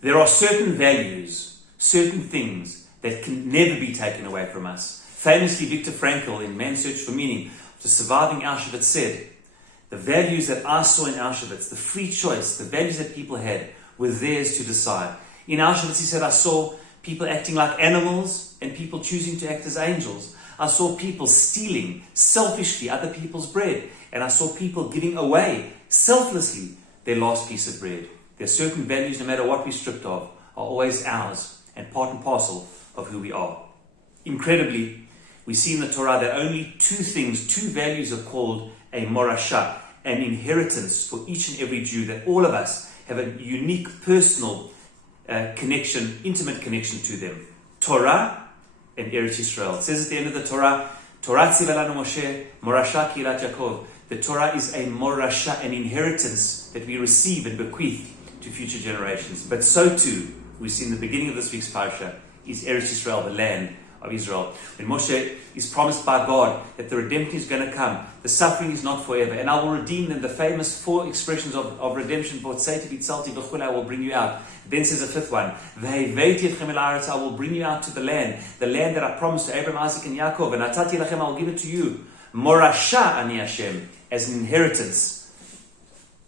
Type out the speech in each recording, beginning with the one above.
There are certain values, certain things that can never be taken away from us. Famously, Viktor Frankl, in Man's Search for Meaning, after surviving Auschwitz, said, the values that I saw in Auschwitz, the free choice, the values that people had, were theirs to decide. In Auschwitz, he said, I saw people acting like animals and people choosing to act as angels. I saw people stealing selfishly other people's bread. And I saw people giving away selflessly their last piece of bread. There are certain values, no matter what we're stripped of, are always ours and part and parcel of who we are. Incredibly, we see in the Torah that only two values are called a morasha, an inheritance for each and every Jew, that all of us have a unique personal connection, intimate connection to them. Torah and Eretz Yisrael. It says at the end of the Torah, Torah tzivah lanu Moshe, morasha kilat Yaakov. The Torah is a morasha, an inheritance that we receive and bequeath to future generations. But so too, we see in the beginning of this week's parasha, is Eretz Yisrael, the land of Israel. When Moshe is promised by God that the redemption is going to come, the suffering is not forever, and I will redeem them. The famous 4 expressions of redemption, I will bring you out. Then says the 5th one, I will bring you out to the land that I promised to Abraham, Isaac, and Yaakov, and I will give it to you. Morasha ani Hashem, as an inheritance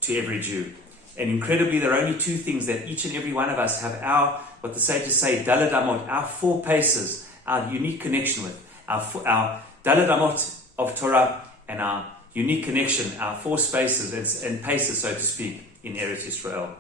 to every Jew. And incredibly, there are only 2 things that each and every one of us have our, what the sages say, daled amot, our 4 paces, our unique connection with, our daled amot of Torah, and our unique connection, our 4 spaces and paces, so to speak, in Eretz Yisrael.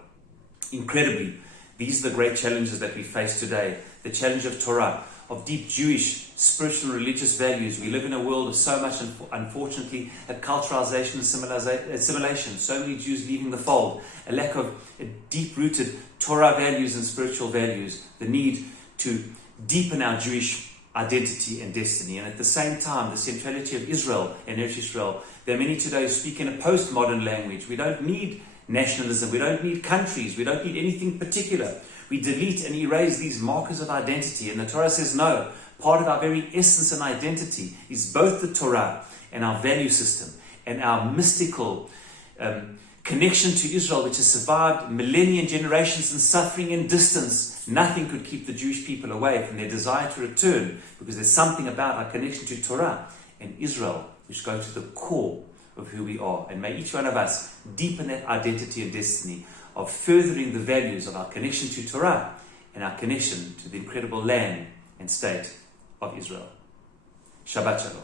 Incredibly, these are the great challenges that we face today. The challenge of Torah, of deep Jewish, spiritual, and religious values. We live in a world of so much, unfortunately, a culturalization and assimilation. So many Jews leaving the fold. A lack of deep-rooted Torah values and spiritual values. The need to deepen our Jewish identity and destiny. And at the same time, the centrality of Israel and Eretz Israel. There are many today who speak in a postmodern language. We don't need nationalism. We don't need countries. We don't need anything particular. We delete and erase these markers of identity. And the Torah says, no, part of our very essence and identity is both the Torah and our value system and our mystical connection to Israel, which has survived millennia and generations and suffering and distance. Nothing could keep the Jewish people away from their desire to return, because there's something about our connection to Torah and Israel which goes to the core of who we are. And may each one of us deepen that identity and destiny of furthering the values of our connection to Torah and our connection to the incredible land and state of Israel. Shabbat Shalom.